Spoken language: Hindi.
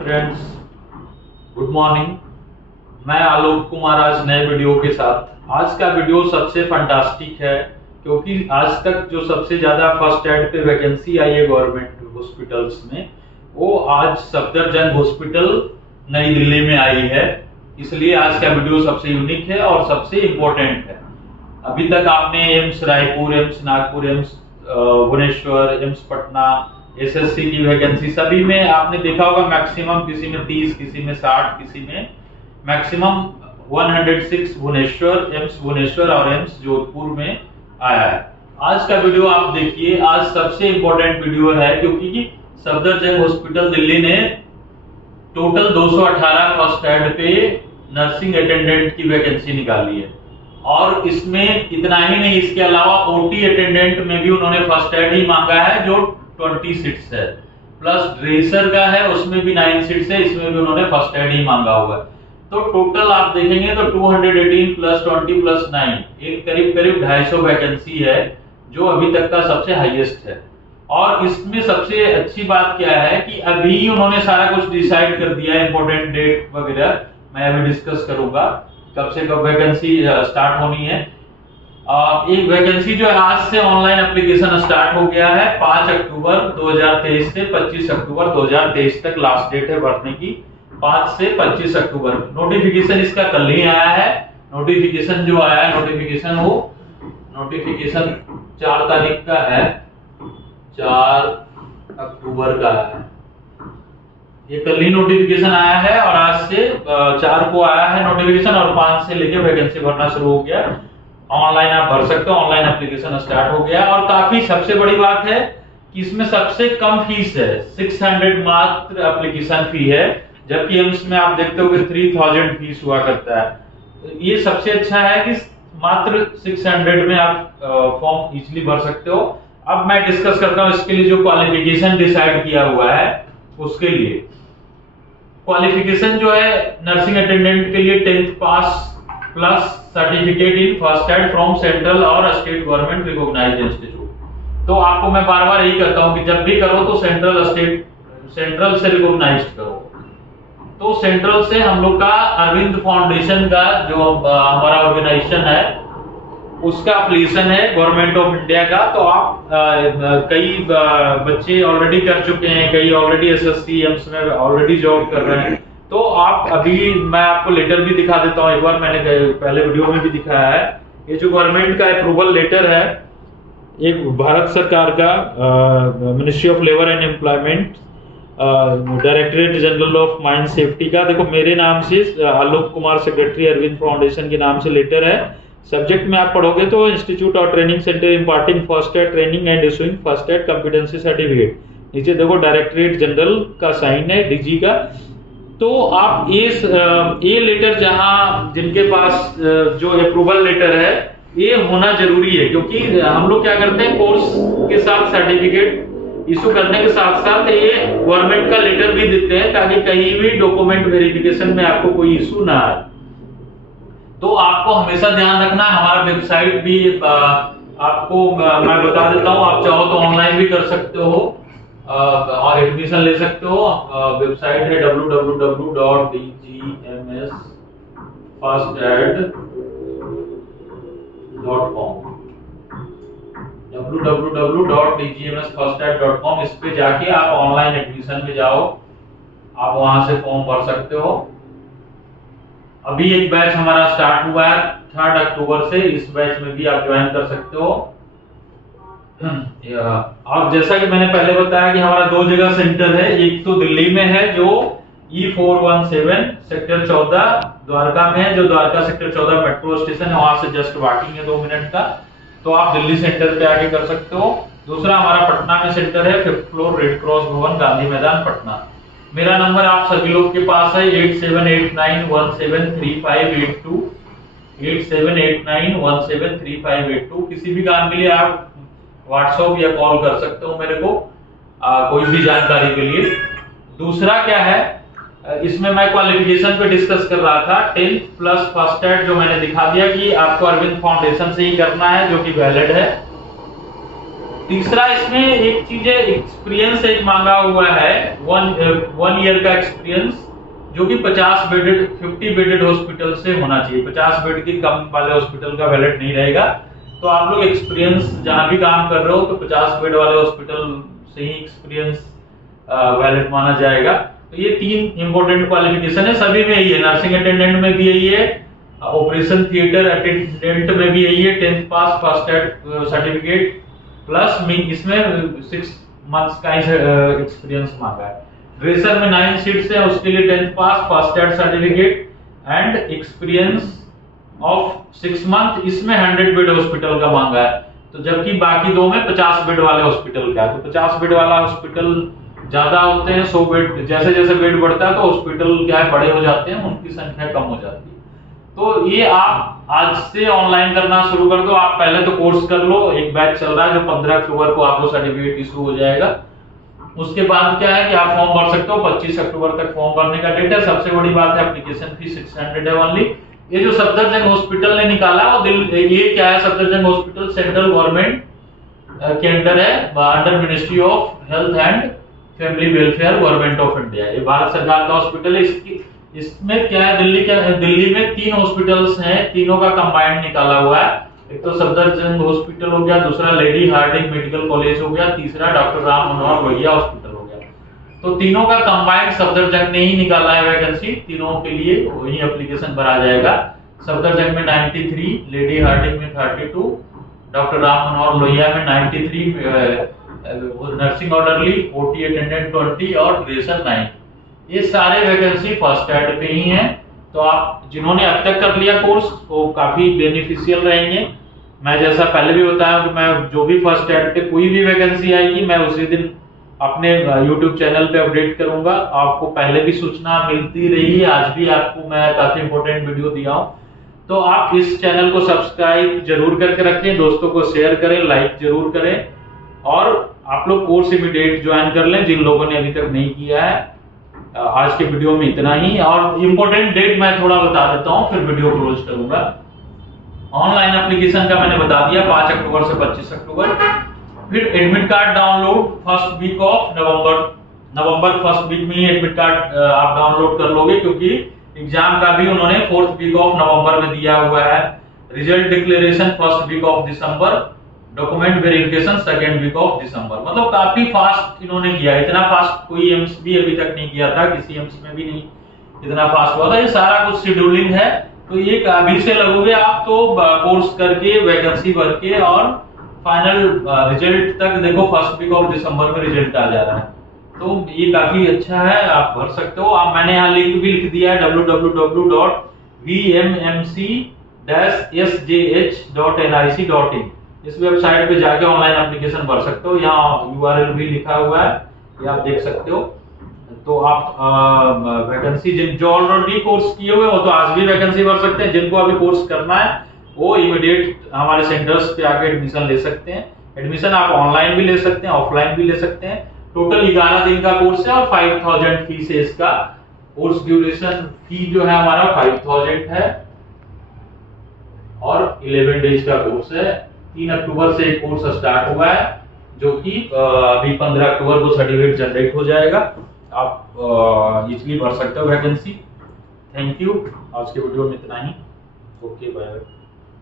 Friends, good morning. मैं आलोक कुमार आज नए वीडियो के साथ। आज का वीडियो सबसे फंटास्टिक है क्योंकि आज तक जो सबसे ज्यादा फर्स्ट एड पे वैकेंसी आई है गवर्नमेंट हॉस्पिटल्स में, वो आज सफदरजंग हॉस्पिटल नई दिल्ली में आई है। इसलिए आज का वीडियो सबसे यूनिक है और सबसे इम्पोर्टेंट है। अभी तक आपने AIIMS Raipur, AIIMS Nagpur, AIIMS Bhubaneswar, AIIMS Patna, SSC की वैकेंसी सभी में आपने देखा होगा मैक्सिमम किसी में 30, किसी में 60, किसी में मैक्सिमम 106 भुवनेश्वर, एम्स भुवनेश्वर और एम्स जोधपुर में आया है। आज का वीडियो आप देखिए, आज सबसे इंपॉर्टेंट वीडियो है क्योंकि सफदरजंग हॉस्पिटल दिल्ली ने टोटल 218 फर्स्ट एड पे नर्सिंग अटेंडेंट की वैकेंसी निकाली है और इसमें इतना ही नहीं, इसके अलावा ओटी अटेंडेंट में भी उन्होंने फर्स्ट एड ही मांगा है जो 20 सीट्स है, प्लस ड्रेसर का है उसमें भी 9 सीट्स है, इसमें भी उन्होंने फर्स्ट एड ही मांगा हुआ है। तो टोटल आप देखेंगे तो 218 प्लस 20 प्लस 9 एक करीब 250 वैकेंसी है जो अभी तक का सबसे हाईएस्ट है। और इसमें सबसे अच्छी बात क्या है कि अभी उन्होंने सारा कुछ डिसाइड कर दिया है, इंपॉर्टेंट डेट वगैरह मैं अभी डिस्कस करूंगा कब से कब वैकेंसी स्टार्ट होनी है। एक वैकेंसी जो है आज से ऑनलाइन एप्लीकेशन स्टार्ट हो गया है। 5 अक्टूबर 2023 से 25 अक्टूबर 2023 तक लास्ट डेट है भरने की। 5 से 25 अक्टूबर नोटिफिकेशन इसका कल ही आया है। नोटिफिकेशन जो आया है, नोटिफिकेशन 4 तारीख का है, 4 अक्टूबर का है। ये कल ही नोटिफिकेशन आया है और आज से 4 को आया है नोटिफिकेशन और 5 से लेके वैकेंसी भरना शुरू हो गया। ऑनलाइन आप भर सकते हो, ऑनलाइन एप्लीकेशन स्टार्ट हो गया। और काफी सबसे बड़ी बात है कि इसमें सबसे कम फीस है, 600 मात्र एप्लीकेशन फी है, जबकि एम्स में आप देखते हो कि 3000 फीस हुआ करता है। ये सबसे अच्छा है कि मात्र 600 में आप फॉर्म इजीली भर सकते हो। अब मैं डिस्कस करता हूं इसके लिए जो क्वालिफिकेशन डिसाइड किया हुआ है उसके लिए। क्वालिफिकेशन जो है नर्सिंग अटेंडेंट के लिए 10th pass plus certificate in first aid from central और स्टेट गवर्नमेंट रिकॉग्नाइज्ड इंस्टीट्यूट। तो आपको मैं बार बार यही कहता हूं कि जब भी करो तो सेंट्रल से रिकॉग्नाइज्ड करो। तो सेंट्रल से हम लोग का अरविंद फाउंडेशन का जो हमारा ऑर्गेनाइजेशन है उसका एप्लीकेशन है गवर्नमेंट ऑफ इंडिया का। तो आप कई बच्चे ऑलरेडी कर चुके हैं, कई ऑलरेडी एसएससी एम्स में ऑलरेडी जॉब कर रहे हैं। तो आप अभी मैं आपको लेटर भी दिखा देता हूं, एक बार मैंने पहले वीडियो में भी दिखाया है। ये जो गवर्नमेंट का अप्रूवल लेटर है, एक भारत सरकार का ministry of labour and employment directorate general of mine safety का, देखो मेरे नाम से आलोक कुमार सेक्रेटरी अरविंद फाउंडेशन के नाम से लेटर है। सब्जेक्ट में आप पढ़ोगे तो इंस्टीट्यूट और training centre imparting first aid training and issuing first aid competency certificate, नीचे देखो डायरेक्टरेट जनरल का साइन है, डीजी का। तो आप ये लेटर जहां जिनके पास जो अप्रूवल लेटर है ये होना जरूरी है, क्योंकि हम लोग क्या करते हैं कोर्स के साथ सर्टिफिकेट इशू करने के साथ साथ ये गवर्नमेंट का लेटर भी देते हैं ताकि कहीं भी डॉक्यूमेंट वेरिफिकेशन में आपको कोई इशू ना आए। तो आपको हमेशा ध्यान रखना है। हमारा वेबसाइट भी आपको मैं बता देता हूं, आप चाहो तो ऑनलाइन भी कर सकते हो और एडमिशन ले सकते हो। वेबसाइट है www.dgmsfirstad.com www.dgmsfirstad.com। इस पे जाके आप ऑनलाइन एडमिशन में जाओ, आप वहां से फॉर्म भर सकते हो। अभी एक बैच हमारा स्टार्ट हुआ है 3 अक्टूबर से, इस बैच में भी आप ज्वाइन कर सकते हो। और जैसा कि मैंने पहले बताया कि हमारा 2 जगह सेंटर है, एक तो दिल्ली में है जो E417 सेक्टर 14 द्वारका में है, जो द्वारका सेक्टर 14 मेट्रो स्टेशन है, वहां से जस्ट वॉकिंग है 2 मिनट का। तो आप दिल्ली सेंटर पे आके कर सकते हो। दूसरा हमारा पटना में सेंटर है, 5th फ्लोर रेड क्रॉस भवन, गांधी मैदान, पटना। मेरा नंबर आप सभी लोग के पास है 8789173582 8789173582। किसी भी काम के लिए आप व्हाट्सएप या कॉल कर सकते हो मेरे को, कोई भी जानकारी के लिए। दूसरा क्या है, इसमें मैं क्वालिफिकेशन पे डिस्कस कर रहा था। 10th प्लस फर्स्ट एड जो मैंने दिखा दिया कि आपको अरविंद फाउंडेशन से ही करना है, जो कि वैलिड है। तीसरा इसमें एक चीज है, एक्सपीरियंस एक मांगा हुआ है, 1 ईयर का एक्सपीरियंस, जो कि 50 बेडेड हॉस्पिटल से होना चाहिए। 50 बेड के कम वाले हॉस्पिटल का वैलिड नहीं रहेगा। तो आप लोग एक्सपीरियंस जहां भी काम कर रहे हो तो 50 बेड वाले हॉस्पिटल से ही एक्सपीरियंस वैलिड माना जाएगा। तो ये 3 इंपॉर्टेंट क्वालिफिकेशन है, सभी में यही है। नर्सिंग अटेंडेंट में भी यही है, ऑपरेशन थिएटर अटेंडेंट में भी यही है, 10th पास फर्स्ट एड सर्टिफिकेट प्लस इसमें 6 मंथ्स का एक्सपीरियंस मांगा है। ड्रेसर में 9 सीट्स है, उसके लिए 10th pass first aid certificate and experience of 6 month. इसमें 100 बेड हॉस्पिटल का मांगा है, तो जबकि बाकी 2 में 50 बेड वाले हॉस्पिटल का है। तो 50 बेड वाला हॉस्पिटल ज्यादा होते हैं, 100 बेड, जैसे जैसे बेड बढ़ता है तो हॉस्पिटल क्या है बड़े हो जाते हैं, उनकी संख्या कम हो जाती है। तो ये आप आज से ऑनलाइन करना शुरू कर दो। आप पहले तो कोर्स कर लो, एक बैच चल रहा है जो 15 अक्टूबर को आपको सर्टिफिकेट इशू हो जाएगा। उसके बाद क्या है कि आप फॉर्म भर सकते हो, 25 अक्टूबर तक फॉर्म भरने का डेट है। सबसे बड़ी बात है एप्लीकेशन फीस 600 है ओनली। ये जो सफदरजंग हॉस्पिटल ने निकाला ये क्या है, सफदरजंग हॉस्पिटल सेंट्रल गवर्नमेंट के अंडर है, under ministry of health and family welfare government of India. ये भारत सरकार का हॉस्पिटल है। इसमें क्या है, दिल्ली में 3 हॉस्पिटल्स हैं, तीनों का कंबाइंड निकाला हुआ है। एक तो सफदरजंग हॉस्पिटल हो गया, दूसरा लेडी हार्डिंग मेडिकल कॉलेज हो गया, तीसरा डॉक्टर राम मनोहर लोहिया हॉस्पिटल हो गया। तो तीनों का कंबाइंड सफदरजंग ने ही निकाला है वैकेंसी। तीनों के लिए वही एप्लीकेशन भरा जाएगा। सफदरजंग में 93, लेडी हार्डिंग में 32, डॉक्टर राम मनोहर लोहिया में 93, नर्सिंग ऑर्डरली, ओटी अटेंडेंट 20 और ड्रेसर 9। ये सारे वैकेंसी फर्स्ट एड पे ही हैं। तो आप जिन्होंने अब तक कर लिया कोर्स वो काफी बेनिफिशियल रहेंगे। मैं जैसा पहले भी बताया कि मैं जो भी फर्स्ट एड पे कोई भी वैकेंसी आएगी मैं उसी दिन अपने YouTube चैनल पे अपडेट करूंगा। आपको पहले भी सूचना मिलती रही है, आज भी आपको मैं काफी इंपॉर्टेंट वीडियो दिया हूं। तो आप इस चैनल को सब्सक्राइब जरूर करके रखें, दोस्तों को शेयर करें, लाइक जरूर करें और आप लोग कोर्स इमीडिएट ज्वाइन कर लें जिन लोगों ने अभी तक नहीं किया है। आज के वीडियो में इतना ही, और इम्पोर्टेंट डेट मैं थोड़ा बता देता हूं फिर वीडियो क्लोज करूंगा। ऑनलाइन एप्लीकेशन का मैंने बता दिया 5 अक्टूबर से 25 अक्टूबर। फिर admit card download first week of November first week में ही एडमिट कार्ड आप डाउनलोड कर लोगे, क्योंकि एग्जाम का भी उन्होंने 4th वीक ऑफ नवंबर में दिया हुआ है। Result declaration first week of December, document verification 2nd week of December. मतलब काफी फास्ट इन्होंने किया, इतना फास्ट कोई एम्स भी अभी तक नहीं किया था, किसी एम्स में भी नहीं इतना फास्ट हुआ था। ये सारा कुछ शेड्यूलिंग है। तो ये अभी से लगोगे आप तो कोर्स करके वैकेंसी भर के और फाइनल रिजल्ट तक देखो 1st वीक ऑफ दिसंबर में रिजल्ट आ जा रहा है। तो ये काफी अच्छा है, आप भर सकते हो। आप मैंने यहाँ लिंक भी लिख दिया है www.vmmc-sjh.nic.in। इस वेबसाइट पे जाके ऑनलाइन एप्लीकेशन भर सकते हो। यहाँ URL भी लिखा हुआ है, ये आप देख सकते हो। तो आप वैकेंसी जो ऑलरेडी कोर्स किए हुए हो तो आज भी वैकेंसी भर सकते हैं। जिनको अभी कोर्स करना है वो इमीडिएट हमारे सेंटर्स पे आके एडमिशन ले सकते हैं। एडमिशन आप ऑनलाइन भी ले सकते हैं, ऑफलाइन भी ले सकते हैं। टोटल 11 दिन का कोर्स है और 5000 फीस है इसका। कोर्स ड्यूरेशन फी जो है हमारा 5000 है और 11 डेज का कोर्स है। 3 अक्टूबर से कोर्स स्टार्ट हुआ है, जो कि अभी 15 अक्टूबर को सर्टिफिकेट जनरेट हो जाएगा। आप इजीली भर सकते हो वैकेंसी। थैंक यू, आज के वीडियो में इतना ही। Okay, bye bye.